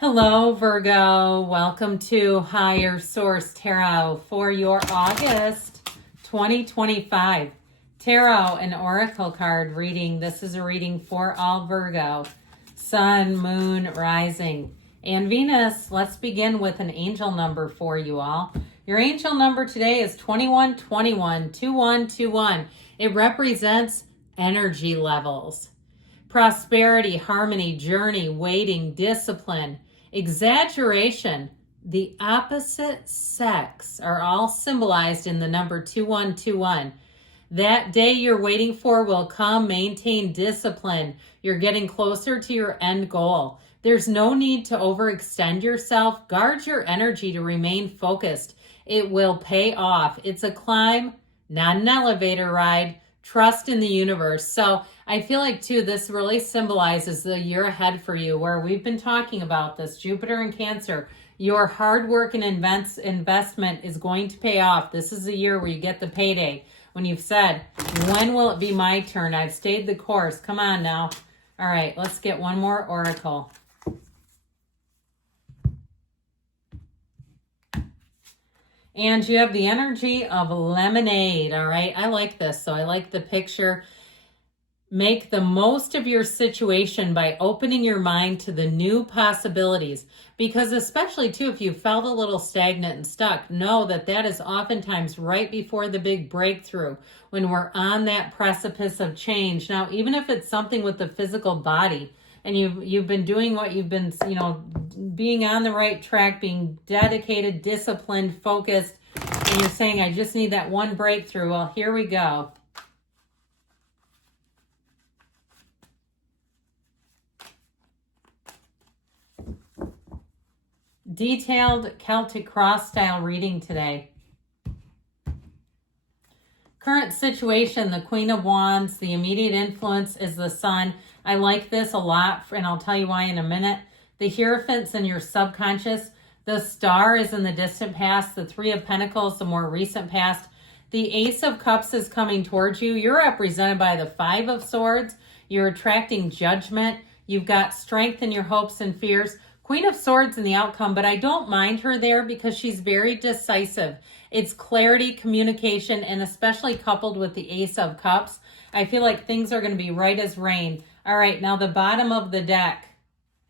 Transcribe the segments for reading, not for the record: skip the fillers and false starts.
Hello, Virgo. Welcome to Higher Source Tarot for your August 2025 Tarot and Oracle card reading. This is a reading for all Virgo, Sun, Moon, Rising, and Venus. Let's begin with an angel number for you all. Your angel number today is 2121, 2121. It represents energy levels. Prosperity, harmony, journey, waiting, discipline, exaggeration, the opposite sex are all symbolized in the number 2121. That day you're waiting for will come. Maintain discipline. You're getting closer to your end goal. There's no need to overextend yourself. Guard your energy to remain focused. It will pay off. It's a climb, not an elevator ride. Trust in the universe. So I feel like, too, this really symbolizes the year ahead for you, where we've been talking about this, Jupiter and Cancer. Your hard work and investment is going to pay off. This is the year where you get the payday. When you've said, when will it be my turn? I've stayed the course. Come on now. All right, let's get one more oracle. And you have the energy of lemonade, all right? I like this, so I like the picture. Make the most of your situation by opening your mind to the new possibilities. Because especially, too, if you felt a little stagnant and stuck, know that that is oftentimes right before the big breakthrough, when we're on that precipice of change. Now, even if it's something with the physical body, and you've been doing what you've been, being on the right track, being dedicated, disciplined, focused, and you're saying, I just need that one breakthrough. Well, here we go. Detailed Celtic cross style reading today. Current situation, the Queen of Wands. The immediate influence is the Sun. I like this a lot, and I'll tell you why in a minute. The Hierophant's in your subconscious. The Star is in the distant past. The Three of Pentacles, the more recent past. The Ace of Cups is coming towards you. You're represented by the Five of Swords. You're attracting judgment. You've got strength in your hopes and fears. Queen of Swords in the outcome, but I don't mind her there because she's very decisive. It's clarity, communication, and especially coupled with the Ace of Cups. I feel like things are going to be right as rain. All right, now the bottom of the deck.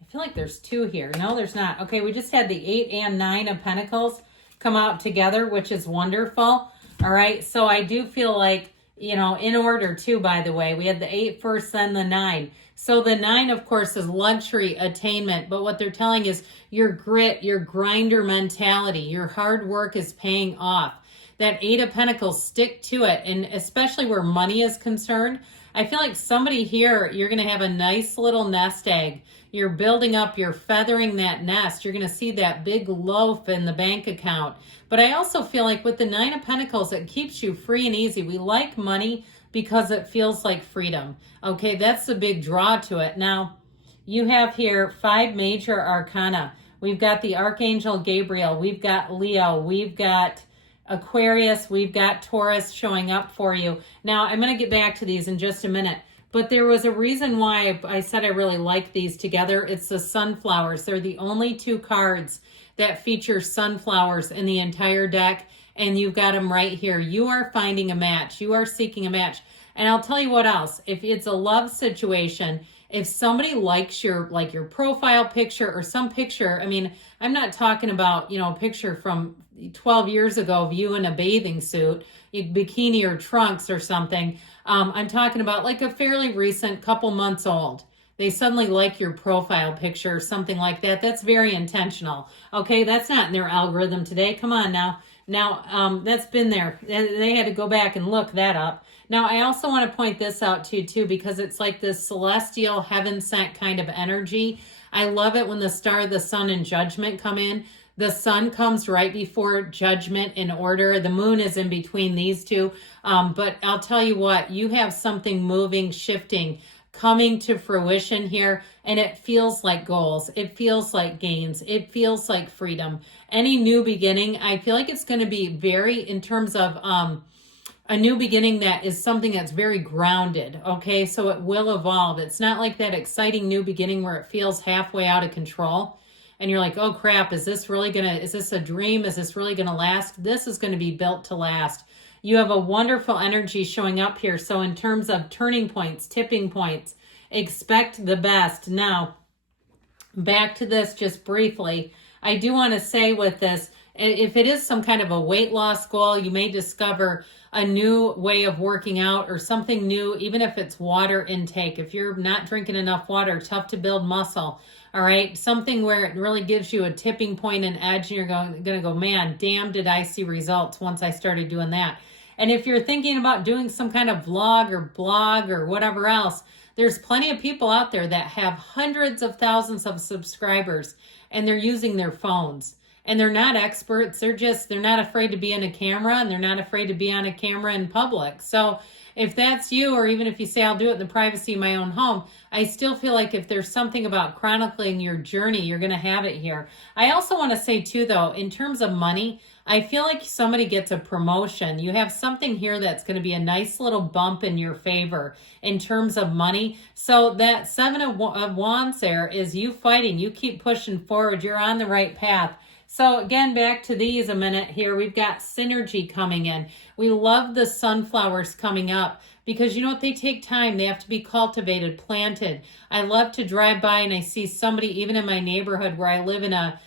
I feel like there's two here. No, there's not. Okay, we just had the 8 and 9 of Pentacles come out together, which is wonderful. All right, so I do feel like, in order too, by the way, we had the 8 first, then the 9. So the 9, of course, is luxury, attainment. But what they're telling is your grit, your grinder mentality, your hard work is paying off. That 8 of Pentacles, stick to it. And especially where money is concerned, I feel like somebody here, you're going to have a nice little nest egg. You're building up, you're feathering that nest. You're going to see that big loaf in the bank account. But I also feel like with the 9 of Pentacles, it keeps you free and easy. We like money because it feels like freedom. Okay, that's the big draw to it. Now, you have here 5 major arcana. We've got the Archangel Gabriel. We've got Leo. We've got Aquarius. We've got Taurus showing up for you. Now, I'm going to get back to these in just a minute. But there was a reason why I said I really like these together. It's the sunflowers. They're the only 2 cards that feature sunflowers in the entire deck. And you've got them right here. You are finding a match. You are seeking a match. And I'll tell you what else. If it's a love situation, if somebody likes your profile picture or some picture, I mean, I'm not talking about, a picture from 12 years ago of you in a bathing suit, bikini or trunks or something. I'm talking about like a fairly recent, couple months old. They suddenly like your profile picture or something like that. That's very intentional. Okay, that's not in their algorithm today. Come on now. Now, that's been there. They had to go back and look that up. Now, I also want to point this out to you, too, because it's like this celestial, heaven-sent kind of energy. I love it when the star, the sun, and judgment come in. The sun comes right before judgment in order. The moon is in between these two. But I'll tell you what, you have something moving, shifting, coming to fruition here, and it feels like goals. It feels like gains. It feels like freedom. Any new beginning, I feel like it's going to be very, in terms of a new beginning that is something that's very grounded, okay? So it will evolve. It's not like that exciting new beginning where it feels halfway out of control. and you're like, oh crap, is this a dream? Is this really gonna last? This is gonna be built to last. You have a wonderful energy showing up here. So in terms of turning points, tipping points, expect the best. Now, back to this just briefly. I do want to say with this, if it is some kind of a weight loss goal, you may discover a new way of working out or something new, even if it's water intake. If you're not drinking enough water, tough to build muscle. All right. Something where it really gives you a tipping point and edge, and you're going to go, man, damn, did I see results once I started doing that. And if you're thinking about doing some kind of vlog or blog or whatever else, there's plenty of people out there that have hundreds of thousands of subscribers and they're using their phones. And they're not experts. They're not afraid to be in a camera, and they're not afraid to be on a camera in public. So if that's you, or even if you say, I'll do it in the privacy of my own home, I still feel like if there's something about chronicling your journey, you're going to have it here. I also want to say too, though, in terms of money, I feel like somebody gets a promotion. You have something here that's going to be a nice little bump in your favor in terms of money. So that Seven of Wands there is you fighting. You keep pushing forward. You're on the right path. So again, back to these a minute here. We've got synergy coming in. We love the sunflowers coming up because you know what? They take time. They have to be cultivated, planted. I love to drive by and I see somebody, even in my neighborhood where I live in a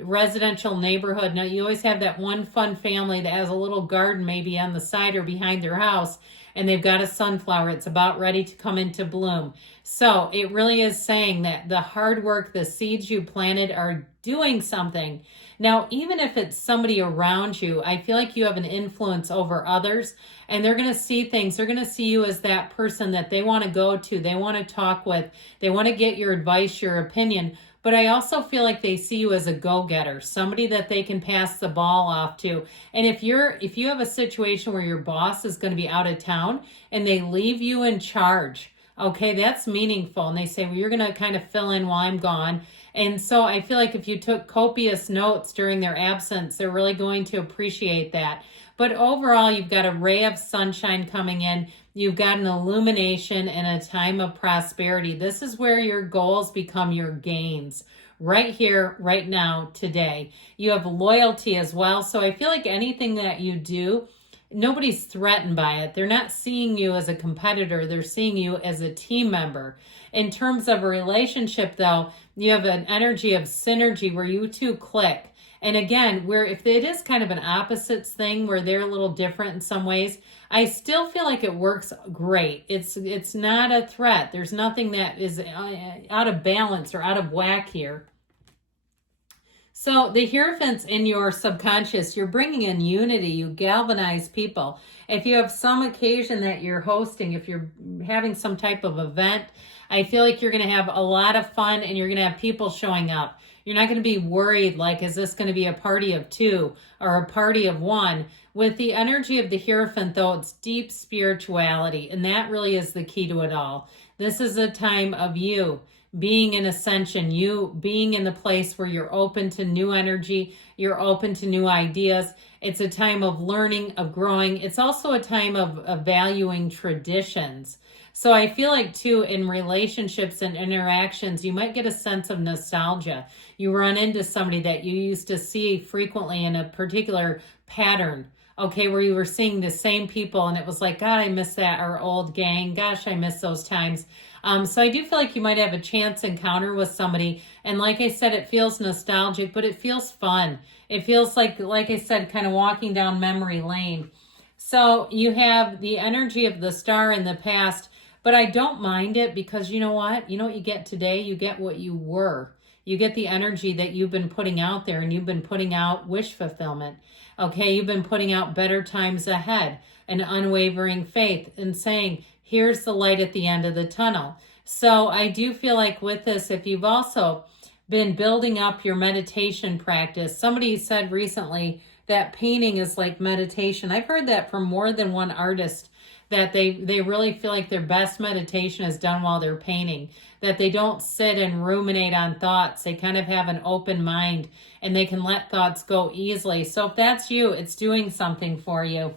residential neighborhood. Now, you always have that one fun family that has a little garden maybe on the side or behind their house, and they've got a sunflower. It's about ready to come into bloom. So it really is saying that the hard work, the seeds you planted are doing something. Now, even if it's somebody around you, I feel like you have an influence over others, and they're going to see things. They're going to see you as that person that they want to go to, they want to talk with, they want to get your advice, your opinion. But I also feel like they see you as a go-getter, somebody that they can pass the ball off to. And if you have a situation where your boss is going to be out of town and they leave you in charge, okay, that's meaningful. And they say, well, you're going to kind of fill in while I'm gone. And so I feel like if you took copious notes during their absence, they're really going to appreciate that. But overall, you've got a ray of sunshine coming in. You've got an illumination and a time of prosperity. This is where your goals become your gains. Right here, right now, today. You have loyalty as well. So I feel like anything that you do, nobody's threatened by it. They're not seeing you as a competitor. They're seeing you as a team member. In terms of a relationship, though, you have an energy of synergy where you two click. And again, where if it is kind of an opposites thing where they're a little different in some ways, I still feel like it works great. It's not a threat. There's nothing that is out of balance or out of whack here. So the Hierophants in your subconscious, you're bringing in unity. You galvanize people. If you have some occasion that you're hosting, if you're having some type of event, I feel like you're going to have a lot of fun and you're going to have people showing up. You're not going to be worried like, is this going to be a party of two or a party of one? With the energy of the Hierophant, though, it's deep spirituality, and that really is the key to it all. This is a time of you being in ascension, you being in the place where you're open to new energy, you're open to new ideas. It's a time of learning, of growing. It's also a time of valuing traditions. So I feel like, too, in relationships and interactions, you might get a sense of nostalgia. You run into somebody that you used to see frequently in a particular pattern, okay, where you were seeing the same people, and it was like, God, I miss that, our old gang. Gosh, I miss those times. So I do feel like you might have a chance encounter with somebody. And like I said, it feels nostalgic, but it feels fun. It feels like I said, kind of walking down memory lane. So you have the energy of the star in the past, but I don't mind it because you know what? You know what you get today? You get what you were. You get the energy that you've been putting out there, and you've been putting out wish fulfillment. Okay, you've been putting out better times ahead, an unwavering faith, and saying, here's the light at the end of the tunnel. So I do feel like with this, if you've also been building up your meditation practice, somebody said recently that painting is like meditation. I've heard that from more than one artist, that they really feel like their best meditation is done while they're painting, that they don't sit and ruminate on thoughts. They kind of have an open mind and they can let thoughts go easily. So if that's you, it's doing something for you.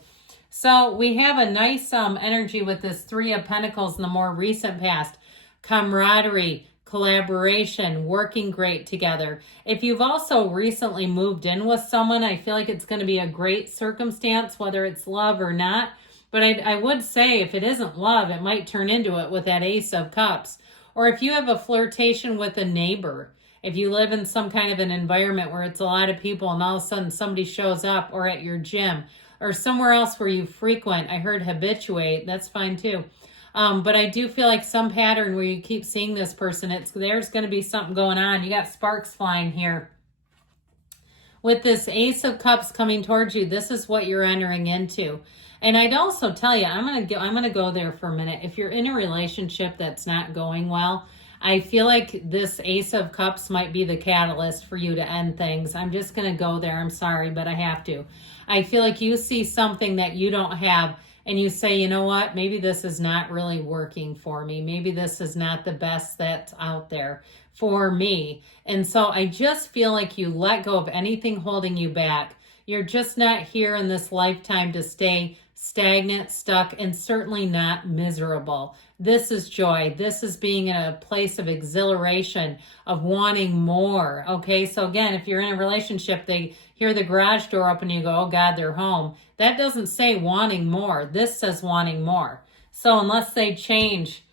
So we have a nice energy with this Three of Pentacles in the more recent past. Camaraderie, collaboration, working great together. If you've also recently moved in with someone, I feel like it's going to be a great circumstance, whether it's love or not. But I would say if it isn't love, it might turn into it with that Ace of Cups. Or if you have a flirtation with a neighbor, if you live in some kind of an environment where it's a lot of people and all of a sudden somebody shows up, or at your gym or somewhere else where you frequent. I heard habituate. That's fine too. But I do feel like some pattern where you keep seeing this person, there's going to be something going on. You got sparks flying here. With this Ace of Cups coming towards you, this is what you're entering into. And I'd also tell you, I'm gonna go there for a minute. If you're in a relationship that's not going well, I feel like this Ace of Cups might be the catalyst for you to end things. I'm just gonna go there. I'm sorry, but I have to. I feel like you see something that you don't have, and you say, you know what, maybe this is not really working for me. Maybe this is not the best that's out there for me. And so I just feel like you let go of anything holding you back. You're just not here in this lifetime to stay stagnant, stuck, and certainly not miserable. This is joy. This is being in a place of exhilaration, of wanting more. Okay, so again, if you're in a relationship, they hear the garage door open and you go, oh God, they're home. That doesn't say wanting more. This says wanting more. So unless they change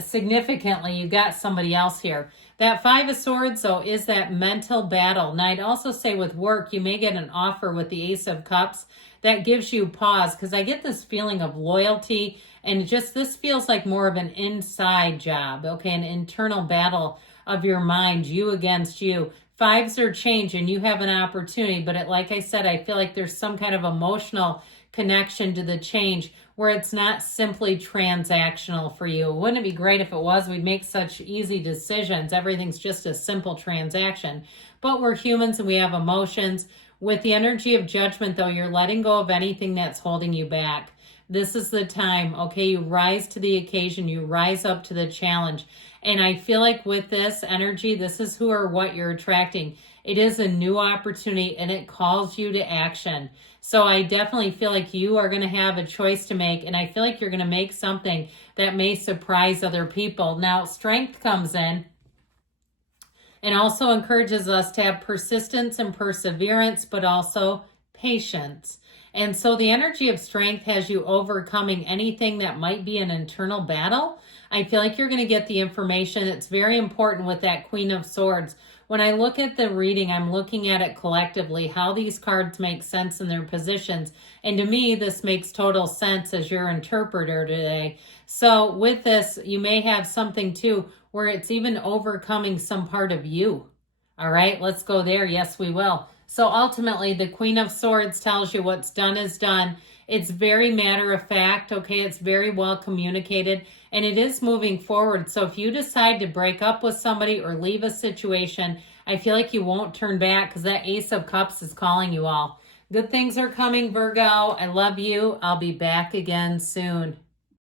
significantly, you got somebody else here. That Five of Swords, though, is that mental battle. Now, I'd also say with work, you may get an offer with the Ace of Cups that gives you pause, because I get this feeling of loyalty, and just this feels like more of an inside job, okay, an internal battle of your mind, you against you. Fives are change, and you have an opportunity, but like I said, I feel like there's some kind of emotional connection to the change where it's not simply transactional for you. Wouldn't it be great if it was? We'd make such easy decisions. Everything's just a simple transaction. But we're humans and we have emotions. With the energy of Judgment, though, you're letting go of anything that's holding you back. This is the time, okay? You rise to the occasion. You rise up to the challenge. And I feel like with this energy, this is who or what you're attracting. It is a new opportunity and it calls you to action. So I definitely feel like you are going to have a choice to make, and I feel like you're going to make something that may surprise other people. Now, strength comes in and also encourages us to have persistence and perseverance, but also patience. And so the energy of strength has you overcoming anything that might be an internal battle. I feel like you're going to get the information. It's very important with that Queen of Swords. When I look at the reading, I'm looking at it collectively, how these cards make sense in their positions. And to me, this makes total sense as your interpreter today. So with this, you may have something too where it's even overcoming some part of you. All right, let's go there. Yes, we will. So ultimately, the Queen of Swords tells you what's done is done. It's very matter of fact, okay? It's very well communicated, and it is moving forward. So if you decide to break up with somebody or leave a situation, I feel like you won't turn back, because that Ace of Cups is calling you all. Good things are coming, Virgo. I love you. I'll be back again soon.